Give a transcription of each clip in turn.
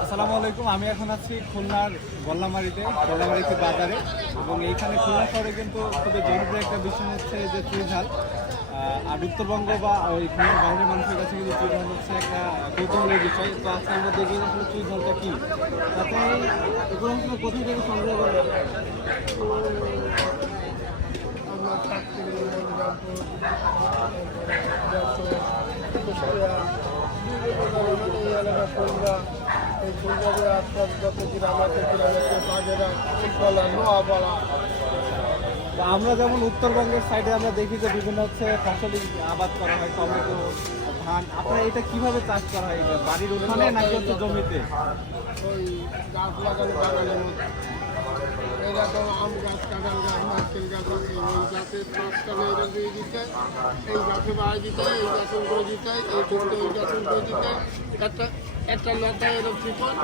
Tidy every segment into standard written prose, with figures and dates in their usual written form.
আসসালামু আলাইকুম। আমি এখন আছি খুলনার গল্লামারীতে বাজারে, এবং এইখানে খুলনা শহরে কিন্তু খুবই জনপ্রিয় একটা বিষয় হচ্ছে যে চুই ঝাল। আর উত্তরবঙ্গ বা ওই খুলনার বাইরের মানুষের কাছে কিন্তু চুই ঝাল হচ্ছে একটা কৌতূহলের বিষয়। তো আজকে আমরা দেখি আসলে চুই ঝালটা কী, তাতে এগুলো আসলে কোথায় থেকে সংগ্রহ করে। এই ফুলবাড়ির আশপাশ যত গ্রাম আছে গ্রামের বাগেরা ফুলতলা নোয়াপাড়া। আমরা যেমন উত্তরবঙ্গের সাইডে আমরা দেখি যে বিভিন্ন হচ্ছে ফসলি আবাদ করা হয়, টমেটো, ধান। আপনার এটা কিভাবে চাষ করা হয়, এটা বাড়ির উঠানে নাকি হচ্ছে জমিতে? ওই গাছ লাগানো বাগানের মধ্যে এরকম আম গাছ, কাঁঠাল গাছ, নারকেল গাছ আছে। ওই গাছের মাঝখানে এরা দিয়ে দিতে, এই গাছে বাড়ি দিতে, এই গাছে করে দিতে, এই করতে ওই গাছে করে দিতে। একটা একটা লতা এরকম চিকন,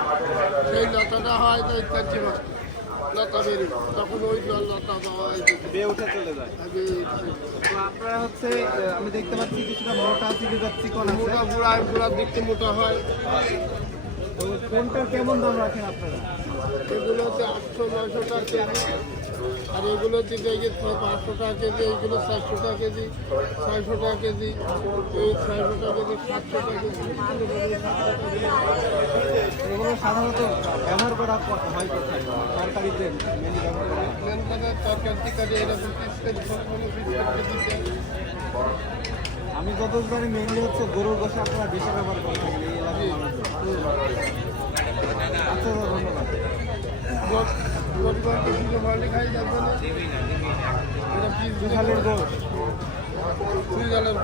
সেই লতাটা হয় তো ইত্যাদি লতা বেরিয়ে, তখন ওই লতা বেয়ে উঠে চলে যায়। তো আপনারা হচ্ছে আমি দেখতে পাচ্ছি কিছুটা মোটা আছে, কিছুটা চিকন আছে। মোটা গুড়ার দেখতে মোটা হয়। তো কোনটা কেমন দাম রাখেন আপনারা? এগুলো হচ্ছে 800-900 টাকা কেজি, আর এগুলো হচ্ছে 500 টাকা কেজি, এইগুলো 400 টাকা কেজি, 600 টাকা কেজি, এই 600 টাকা কেজি, 700 টাকা কেজি। এগুলো সাধারণত ব্যবহার করা হয় কোথায়? তরকারিতে মেনলি ব্যবহার করা হয়। মেন কথা তরকারি টিকারি এরকম পিস করে দিতে। আমি যত জানি মেনলি হচ্ছে গরুর গোশে আপনারা বেশি ব্যবহার করে থাকেন এই এলাকার মানুষ। আচ্ছা দাদা, ধন্যবাদ। খাই যাবে না, এটা পিস চুই ঝালের গোশ। চুই ঝালের